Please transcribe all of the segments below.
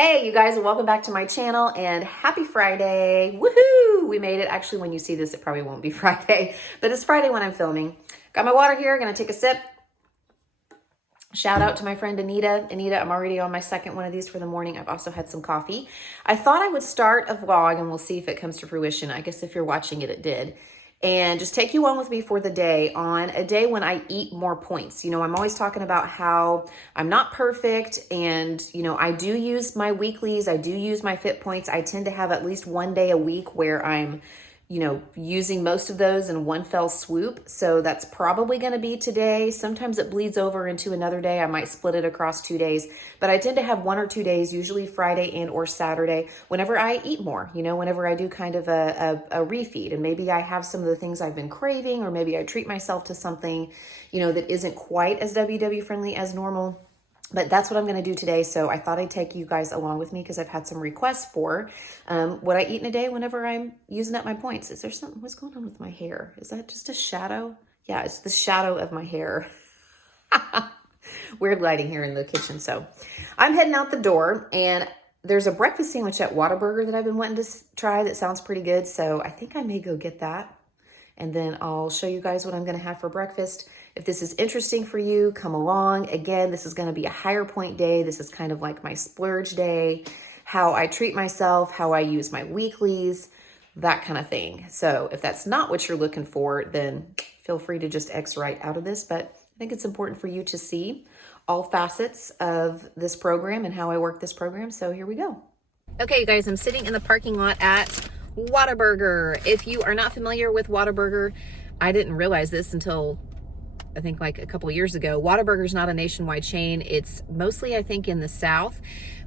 Hey, you guys, welcome back to my channel and happy Friday. Woohoo! We made it. Actually, when you see this, it probably won't be Friday, but it's Friday when I'm filming. Got my water here, gonna take a sip. Shout out to my friend Anita. Anita, I'm already on my second one of these for the morning. I've also had some coffee. I thought I would start a vlog and we'll see if it comes to fruition. I guess if you're watching it, it did. And just take you on with me for the day on a day when I eat more points. You know, I'm always talking about how I'm not perfect and, you know, I do use my weeklies. I do use my fit points. I tend to have at least one day a week where I'm, you know, using most of those in one fell swoop. So that's probably going to be today. Sometimes it bleeds over into another day. I might split it across 2 days, but I tend to have 1 or 2 days, usually Friday and or Saturday, whenever I eat more, you know, whenever I do kind of a refeed, and maybe I have some of the things I've been craving, or maybe I treat myself to something, you know, that isn't quite as WW friendly as normal. But that's what I'm going to do today. So I thought I'd take you guys along with me because I've had some requests for what I eat in a day whenever I'm using up my points. Is there something? What's going on with my hair? Is that just a shadow? Yeah, it's the shadow of my hair. Weird lighting here in the kitchen. So I'm heading out the door, and there's a breakfast sandwich at Whataburger that I've been wanting to try that sounds pretty good. So I think I may go get that. And then I'll show you guys what I'm going to have for breakfast. If this is interesting for you, come along. Again, this is going to be a higher point day. This is kind of like my splurge day, how I treat myself, how I use my weeklies, that kind of thing. So if that's not what you're looking for, then feel free to just X right out of this. But I think it's important for you to see all facets of this program and how I work this program. So here we go. Okay, you guys, I'm sitting in the parking lot at Whataburger. If you are not familiar with Whataburger, I didn't realize this until I think like a couple years ago. Whataburger is not a nationwide chain. It's mostly, I think, in the South,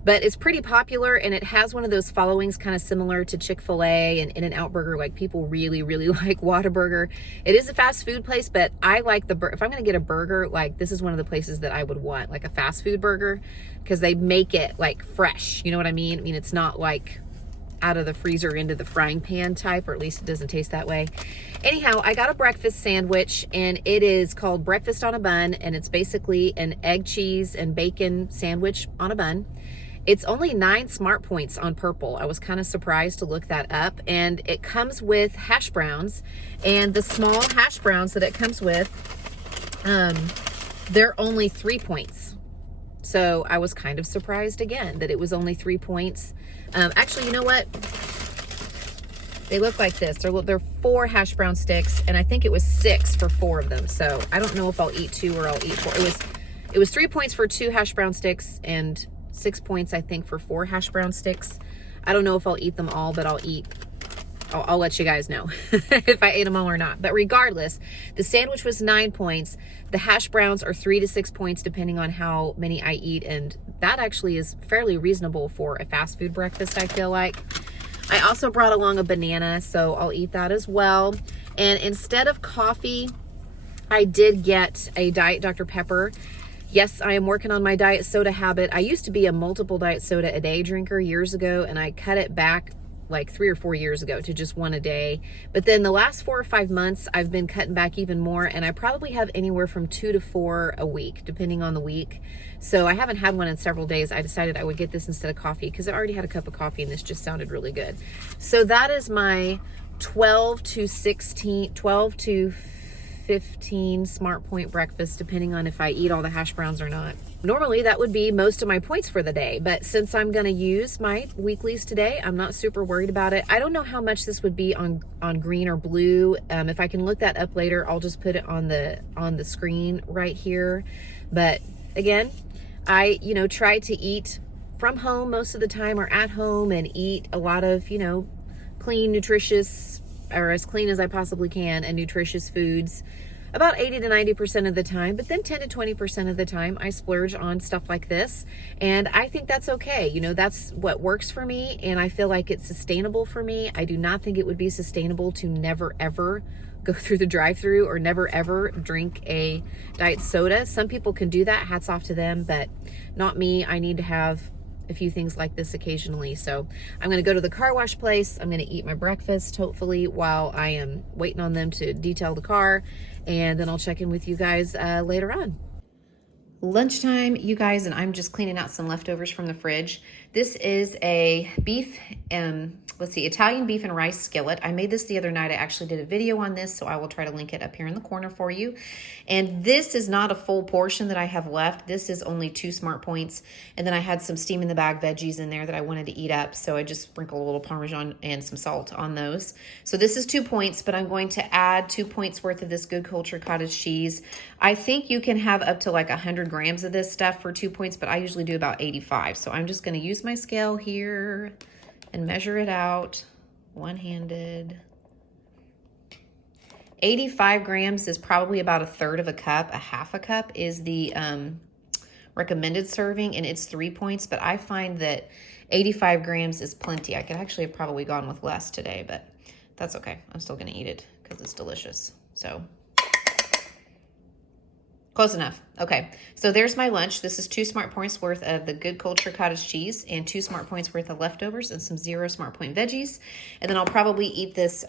but it's pretty popular, and it has one of those followings kind of similar to Chick-fil-A and In-N-Out Burger. Like, people really, really like Whataburger. It is a fast food place, but I like if I'm going to get a burger, like, this is one of the places that I would want, like a fast food burger, because they make it like fresh. You know what I mean? I mean, it's not like out of the freezer into the frying pan type, or at least it doesn't taste that way. Anyhow, I got a breakfast sandwich, and it is called breakfast on a bun, and it's basically an egg, cheese, and bacon sandwich on a bun. It's only 9 smart points on Purple. I was kind of surprised to look that up, and it comes with hash browns, and the small hash browns that it comes with, they're only 3 points. So I was kind of surprised again that it was only 3 points. Actually, you know what? They look like this. They're 4 hash brown sticks, and I think it was 6 for 4 of them. So I don't know if I'll eat 2 or I'll eat 4. It was 3 points for 2 hash brown sticks and 6 points, I think, for 4 hash brown sticks. I don't know if I'll eat them all, but I'll let you guys know if I ate them all or not. But regardless, the sandwich was 9 points. The hash browns are 3 to 6 points, depending on how many I eat. And that actually is fairly reasonable for a fast food breakfast, I feel like. I also brought along a banana, so I'll eat that as well. And instead of coffee, I did get a Diet Dr. Pepper. Yes, I am working on my diet soda habit. I used to be a multiple diet soda a day drinker years ago, and I cut it back like 3 or 4 years ago to just 1 a day. But then the last 4 or 5 months, I've been cutting back even more, and I probably have anywhere from 2 to 4 a week, depending on the week. So I haven't had one in several days. I decided I would get this instead of coffee because I already had a cup of coffee, and this just sounded really good. So that is my 12 to 15 smart point breakfast, depending on if I eat all the hash browns or not. Normally that would be most of my points for the day, but since I'm going to use my weeklies today, I'm not super worried about it. I don't know how much this would be on green or blue. If I can look that up later, I'll just put it on the screen right here. But again, I try to eat from home most of the time, or at home, and eat a lot of clean, nutritious, or as clean as I possibly can, and nutritious foods about 80 to 90% of the time. But then 10 to 20% of the time I splurge on stuff like this, and I think that's okay. That's what works for me, and I feel like it's sustainable for me. I do not think it would be sustainable to never ever go through the drive-through or never ever drink a diet soda. Some people can do that, hats off to them, but not me. I need to have a few things like this occasionally. So I'm going to go to the car wash place. I'm going to eat my breakfast, hopefully, while I am waiting on them to detail the car, and then I'll check in with you guys later on. Lunchtime, you guys, and I'm just cleaning out some leftovers from the fridge. This is a beef, Italian beef and rice skillet. I made this the other night. I actually did a video on this, so I will try to link it up here in the corner for you. And this is not a full portion that I have left. This is only 2 Smart Points. And then I had some steam in the bag veggies in there that I wanted to eat up, so I just sprinkled a little Parmesan and some salt on those. So this is 2 points, but I'm going to add 2 points worth of this Good Culture cottage cheese. I think you can have up to like 100 grams of this stuff for 2 points, but I usually do about 85. So I'm just going to use my scale here and measure it out one-handed. 85 grams is probably about 1/3 of a cup. A half a cup is the recommended serving, and it's 3 points, but I find that 85 grams is plenty. I could actually have probably gone with less today, but that's okay. I'm still going to eat it because it's delicious. So close enough. Okay, so there's my lunch. This is 2 Smart Points worth of the Good Culture cottage cheese and 2 Smart Points worth of leftovers and some 0 Smart Point veggies. And then I'll probably eat this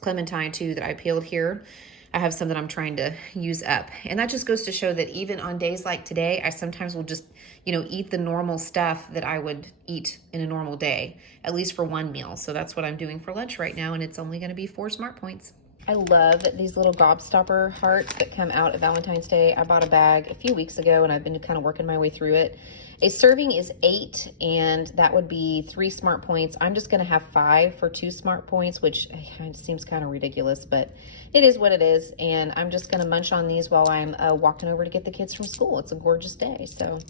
clementine too that I peeled here. I have some that I'm trying to use up. And that just goes to show that even on days like today, I sometimes will just, eat the normal stuff that I would eat in a normal day, at least for one meal. So that's what I'm doing for lunch right now, and it's only going to be 4 Smart Points. I love these little gobstopper hearts that come out at Valentine's Day. I bought a bag a few weeks ago, and I've been kind of working my way through it. A serving is 8, and that would be 3 Smart Points. I'm just going to have 5 for 2 Smart Points, which seems kind of ridiculous, but it is what it is. And I'm just going to munch on these while I'm walking over to get the kids from school. It's a gorgeous day. So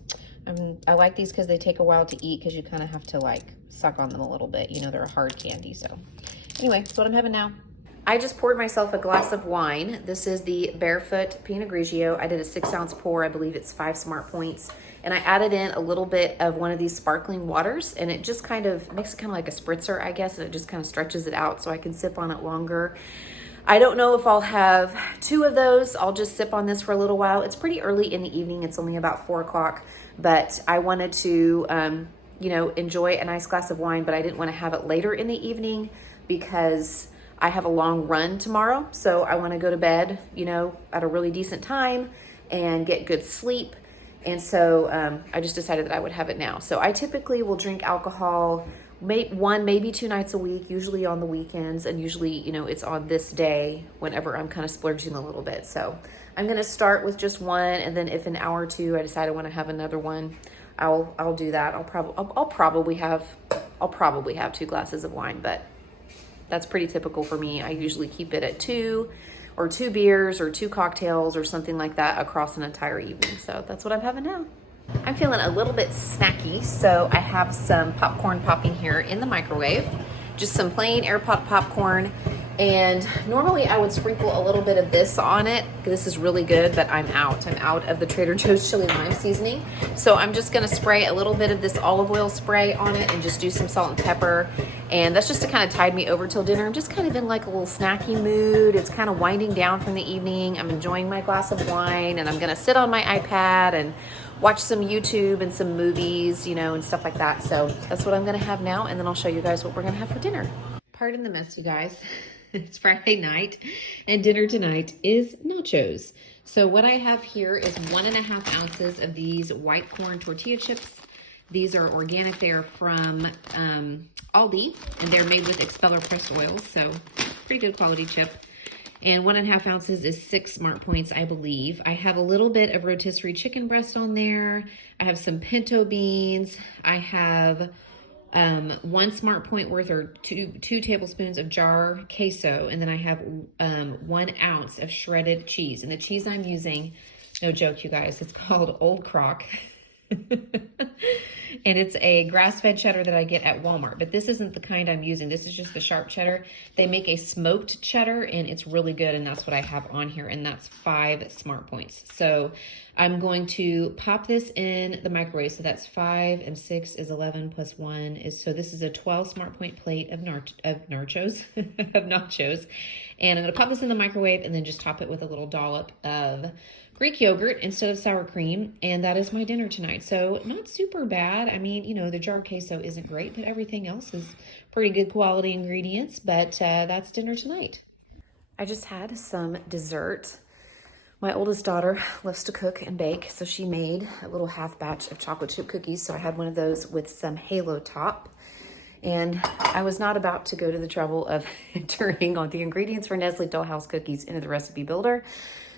I like these because they take a while to eat, because you kind of have to like suck on them a little bit. They're a hard candy. So anyway, that's what I'm having now. I just poured myself a glass of wine. This is the Barefoot Pinot Grigio. I did a 6-ounce pour. I believe it's 5 Smart Points. And I added in a little bit of one of these sparkling waters, and it just kind of makes it kind of like a spritzer, I guess, and it just kind of stretches it out so I can sip on it longer. I don't know if I'll have 2 of those. I'll just sip on this for a little while. It's pretty early in the evening. It's only about 4 o'clock, but I wanted to, enjoy a nice glass of wine, but I didn't want to have it later in the evening because I have a long run tomorrow, so I want to go to bed, at a really decent time and get good sleep. And so I just decided that I would have it now. So I typically will drink alcohol maybe 2 nights a week, usually on the weekends, and usually, it's on this day whenever I'm kind of splurging a little bit. So I'm going to start with just 1, and then if an hour or 2 I decide I want to have another one, I'll do that. I'll probably have 2 glasses of wine, but that's pretty typical for me. I usually keep it at 2 or 2 beers or 2 cocktails or something like that across an entire evening. So that's what I'm having now. I'm feeling a little bit snacky, so I have some popcorn popping here in the microwave. Just some plain air pop popcorn. And normally I would sprinkle a little bit of this on it. This is really good, but I'm out. I'm out of the Trader Joe's chili lime seasoning. So I'm just gonna spray a little bit of this olive oil spray on it and just do some salt and pepper. And that's just to kind of tide me over till dinner. I'm just kind of in like a little snacky mood. It's kind of winding down from the evening. I'm enjoying my glass of wine, and I'm gonna sit on my iPad and watch some YouTube and some movies, and stuff like that. So that's what I'm gonna have now, and then I'll show you guys what we're gonna have for dinner. Pardon the mess, you guys. It's Friday night, and dinner tonight is nachos. So what I have here is 1.5 ounces of these white corn tortilla chips. These are organic. They are from Aldi, and they're made with expeller pressed oil, so pretty good quality chip. And 1.5 ounces is 6 Smart Points, I believe. I have a little bit of rotisserie chicken breast on there. I have some pinto beans. I have 1 Smart Point worth, or two tablespoons of jar queso. And then I have 1 ounce of shredded cheese. And the cheese I'm using, no joke, you guys, it's called Old Crock. And it's a grass-fed cheddar that I get at Walmart, but this isn't the kind I'm using. This is just the sharp cheddar. They make a smoked cheddar, and it's really good, and that's what I have on here, and that's 5 Smart Points. So I'm going to pop this in the microwave. So that's 5 and 6 is 11 plus 1 is, so this is a 12 Smart Point plate of nachos, of nachos. And I'm gonna pop this in the microwave and then just top it with a little dollop of Greek yogurt instead of sour cream. And that is my dinner tonight. So not super bad. I mean, the jar queso isn't great, but everything else is pretty good quality ingredients. But that's dinner tonight. I just had some dessert. My oldest daughter loves to cook and bake, so she made a little half batch of chocolate chip cookies. So I had one of those with some halo top. And I was not about to go to the trouble of entering on the ingredients for Nestle Dollhouse cookies into the recipe builder.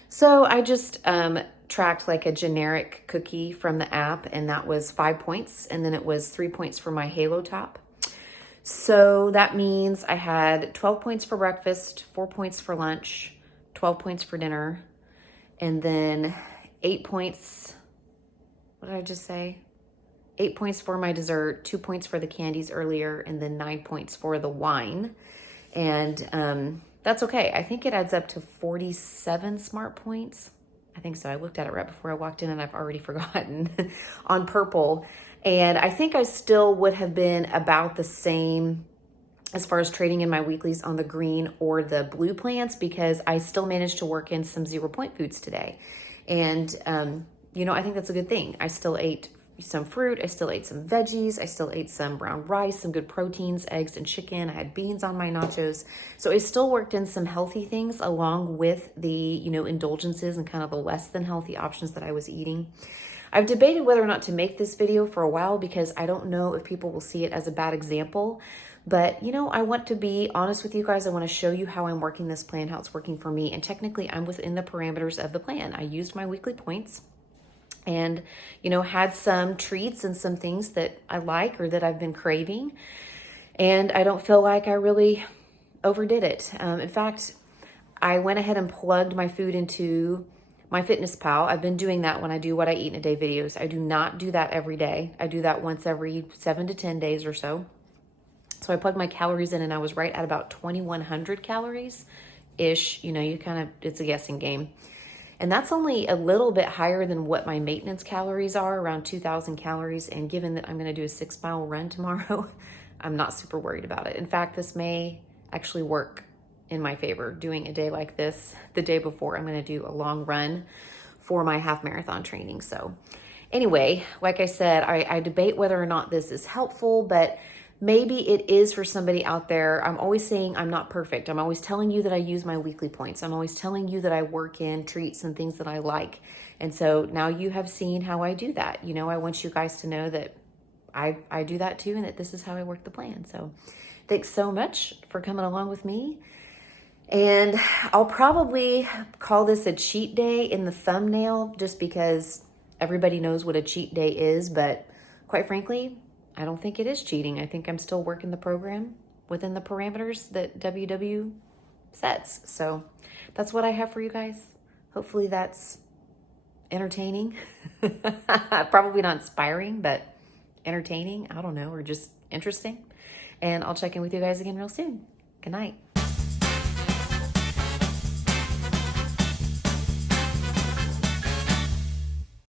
So I just tracked like a generic cookie from the app, and that was 5 points. And then it was 3 points for my halo top. So that means I had 12 points for breakfast, 4 points for lunch, 12 points for dinner, and then 8 points. What did I just say? 8 points for my dessert, 2 points for the candies earlier, and then 9 points for the wine. And that's okay. I think it adds up to 47 smart points. I think so. I looked at it right before I walked in and I've already forgotten on purple. And I think I still would have been about the same as far as trading in my weeklies on the green or the blue plans, because I still managed to work in some 0 point foods today. And, you know, I think that's a good thing. I still ate some fruit. I still ate some veggies. I still ate some brown rice, some good proteins, eggs and chicken. I had beans on my nachos. So I still worked in some healthy things along with the, you know, indulgences and kind of the less than healthy options that I was eating. I've debated whether or not to make this video for a while because I don't know if people will see it as a bad example. But, you know, I want to be honest with you guys. I want to show you how I'm working this plan, how it's working for me. And technically, I'm within the parameters of the plan. I used my weekly points and, you know, had some treats and some things that I like or that I've been craving. And I don't feel like I really overdid it. In fact, I went ahead and plugged my food into my Fitness Pal. I've been doing that when I do what I eat in a day videos. I do not do that every day. I do that once every 7 to 10 days or so. So I plugged my calories in and I was right at about 2,100 calories-ish. You know, you kind of, it's a guessing game. And that's only a little bit higher than what my maintenance calories are, around 2,000 calories. And given that I'm going to do a 6-mile run tomorrow, I'm not super worried about it. In fact, this may actually work in my favor, doing a day like this. The day before, I'm going to do a long run for my half marathon training. So anyway, like I said, I debate whether or not this is helpful, but maybe it is for somebody out there. I'm always saying I'm not perfect. I'm always telling you that I use my weekly points. I'm always telling you that I work in treats and things that I like. And so now you have seen how I do that. You know, I want you guys to know that I do that too, and that this is how I work the plan. So thanks so much for coming along with me. And I'll probably call this a cheat day in the thumbnail just because everybody knows what a cheat day is. But quite frankly, I don't think it is cheating. I think I'm still working the program within the parameters that WW sets. So that's what I have for you guys. Hopefully that's entertaining. Probably not inspiring, but entertaining. I don't know, or just interesting. And I'll check in with you guys again real soon. Good night.